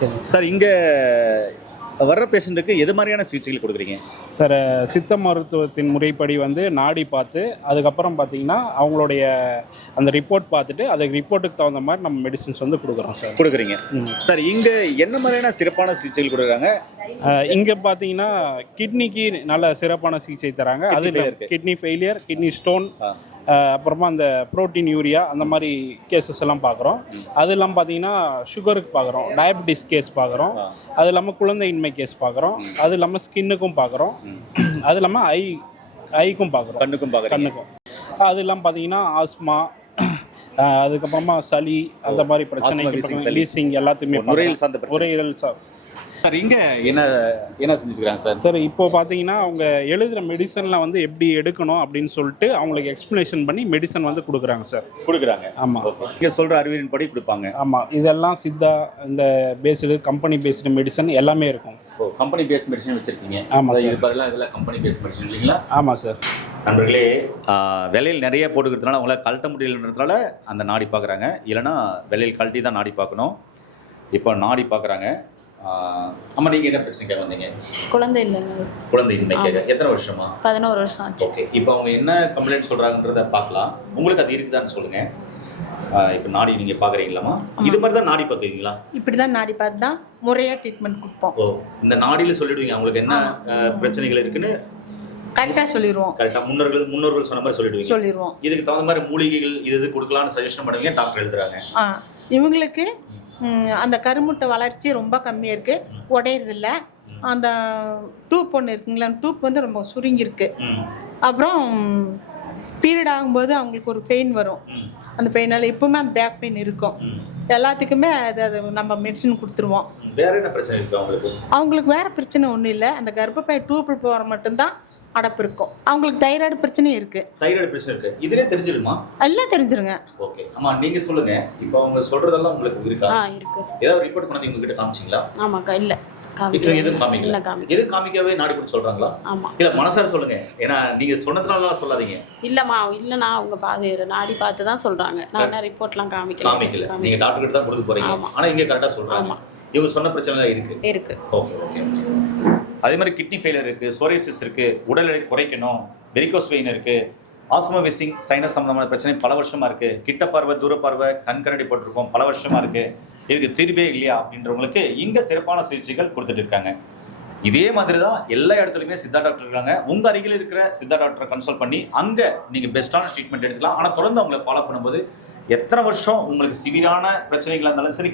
சரி சார் இங்கே வர்ற பேஷண்ட்டுக்கு எது மாதிரியான சிகிச்சைகள் கொடுக்குறீங்க? சார், சித்த மருத்துவத்தின் முறைப்படி வந்து நாடி பார்த்து அதுக்கப்புறம் பார்த்தீங்கன்னா அவங்களுடைய அந்த ரிப்போர்ட் பார்த்துட்டு அதுக்கு ரிப்போர்ட்டுக்கு தகுந்த மாதிரி நம்ம மெடிசின்ஸ் வந்து கொடுக்குறோம் சார். கொடுக்குறீங்க. சார் இங்கே என்ன மாதிரியான சிறப்பான சிகிச்சைகள் கொடுக்குறாங்க? இங்கே பார்த்தீங்கன்னா கிட்னிக்கு நல்ல சிறப்பான சிகிச்சை தராங்க. அது கிட்னி ஃபெயிலியர், கிட்னி ஸ்டோன், அப்புறமா அந்த புரோட்டீன் யூரியா அந்த மாதிரி கேசஸ் எல்லாம் பார்க்குறோம். அது இல்லாமல் பார்த்தீங்கன்னா சுகருக்கு பார்க்குறோம், டயபெட்டிஸ் கேஸ் பார்க்குறோம், அது இல்லாமல் குழந்தையின்மை கேஸ் பார்க்குறோம், அது இல்லாமல் ஸ்கின்னுக்கும் பார்க்குறோம், அது இல்லாமல் ஐக்கும் பார்க்குறோம், கண்ணுக்கும். அது இல்லாமல் பார்த்தீங்கன்னா ஆஸ்மா, அதுக்கப்புறமா சளி அந்த மாதிரி பிரச்சனை, லீசிங் எல்லாத்தையுமே நுரையீரல் சார் இங்கே என்ன செஞ்சுருக்காங்க சார்? சார் இப்போ பார்த்தீங்கன்னா அவங்க எழுதுகிற மெடிசனில் வந்து எப்படி எடுக்கணும் அப்படின்னு சொல்லிட்டு அவங்களுக்கு எக்ஸ்ப்ளனேஷன் பண்ணி மெடிசன் வந்து கொடுக்குறாங்க சார். ஆமாம், இங்கே சொல்கிற அறிவியலின் படி கொடுப்பாங்க. ஆமாம், இதெல்லாம் சித்தா இந்த பேஸ்டு கம்பெனி பேஸ்டு மெடிசன் எல்லாமே இருக்கும். கம்பெனி பேஸ் மெடிசன் வச்சுருக்கீங்க? ஆமாம் சார். இது பாருலாம், இதெல்லாம் கம்பெனி பேஸ் மெடிசன் இல்லைங்களா? ஆமாம் சார். நண்பர்களே, விலையில் நிறைய போட்டுக்கிறதுனால அவங்கள கழட்ட முடியலன்றதுனால அந்த நாடி பார்க்குறாங்க, இல்லைனா விலையில் கழட்டி தான் நாடி பார்க்கணும். இப்போ நாடி பார்க்குறாங்க. அம்மா, நீங்கள் என்ன பிரச்சனைக்காக வந்தீங்க? குழந்தை இல்லைங்க. குழந்தையின்மைக்காக. எத்தனை வருஷமா? 11 வருஷம் ஆச்சு. ஓகே, இப்போ அவங்க என்ன கம்ப்ளைண்ட் சொல்கிறாங்கன்றத பார்க்கலாம். உங்களுக்கு அது இருக்குதான்னு சொல்லுங்கள். இப்போ நாடி நீங்கள் பார்க்குறீங்களாம்மா? இது மாதிரி தான் நாடி பார்க்குறீங்களா? இப்படி தான் நாடி பார்த்து தான் முறையாக ட்ரீட்மெண்ட் கொடுப்போம். ஓ, இந்த நாடியில் சொல்லிடுவீங்க அவங்களுக்கு என்ன பிரச்சனைகள் இருக்குன்னு? கரெக்டாக சொல்லிடுவோம். கரெக்டாக முன்னோர்கள் சொன்ன மாதிரி சொல்லிடுவோம். இதுக்கு தகுந்த மாதிரி மூலிகைகள் இது கொடுக்கலான்னு சஜஷன் பண்ணுவீங்க, டாக்டர் எழுதுறாங்க. இவங்களுக்கு அந்த கருமுட்டை வளர்ச்சி ரொம்ப கம்மியாக இருக்குது, உடையறதில்ல. அந்த டூப் ஒன்று இருக்குங்களா, டூப் வந்து ரொம்ப சுருங்கியிருக்கு. அப்புறம் பீரியட் ஆகும்போது அவங்களுக்கு ஒரு பெயின் வரும். அந்த பெயினால் எப்பவுமே அந்த பேக் பெயின் இருக்கும். எல்லாத்துக்குமே அது நம்ம மெடிசன் கொடுத்துருவோம். வேற என்ன பிரச்சனை இருக்குது அவங்களுக்கு? வேற பிரச்சனை ஒன்றும் இல்லை. அந்த கர்ப்பப்பை டூப்பில் போகிற மட்டும்தான் அடப்பு இருக்கும். அவங்களுக்கு தைராய்டு பிரச்சனையும் இருக்கு. தைராய்டு பிரச்சனை இருக்கு. இதுலயே தெரிஞ்சிருமா? எல்லாம் தெரிஞ்சிருங்க. ஓகே அம்மா, நீங்க சொல்லுங்க. இப்போ அவங்க சொல்றதெல்லாம் உங்களுக்கு இருக்கா? இருக்கு சார். ஏதாவது ரிப்போர்ட் பண்ணி உங்க கிட்ட காமிச்சீங்களா? ஆமாக்கா, இல்ல எது காமிக்கவே நாடி கொடுத்து சொல்றாங்களா? இல்ல மனசார சொல்லுங்க, ஏன்னா நீங்க சொன்னதுனால சொல்லாதீங்க. இல்லம்மா, இல்லனா அவங்க நாடி பார்த்து தான் சொல்றாங்க. நான் ரிப்போர்ட்லாம் காமிக்கல. நீங்க டாக்டர் கிட்ட தான் கொடுக்க போறீங்க. ஆனா இங்க கரெக்டா சொல்றாங்க. இவங்க சொன்ன பிரச்சனை இருக்கு. ஓகே. அதே மாதிரி கிட்னி ஃபெயிலியர் இருக்குது, சோரியாசிஸ் இருக்குது, உடல் எடை குறைக்கணும், வெரிகோஸ் வெயின் இருக்குது, ஆஸ்மா விசிங், சைனஸ் சம்மந்தமான பிரச்சனை பல வருஷமாக இருக்குது, கிட்ட பார்வை, தூர பார்வை, கண்ணாடி போட்டிருக்கோம், பல வருஷமாக இருக்குது, இதுக்கு தீர்வே இல்லையா அப்படின்றவங்களுக்கு இங்கே சிறப்பான சிகிச்சைகள் கொடுத்துட்டு இருக்காங்க. இதே மாதிரி தான் எல்லா இடத்துலையுமே சித்தா டாக்டர் இருக்காங்க. உங்கள் அருகில் இருக்கிற சித்தா டாக்டரை கன்சல்ட் பண்ணி அங்கே நீங்கள் பெஸ்ட்டான ட்ரீட்மெண்ட் எடுத்துக்கலாம். ஆனால் தொடர்ந்து அவங்களை ஃபாலோ பண்ணும்போது எத்தனை வருஷம் உங்களுக்கு சிவியரான பிரச்சனைகளாக இருந்தாலும் சரி,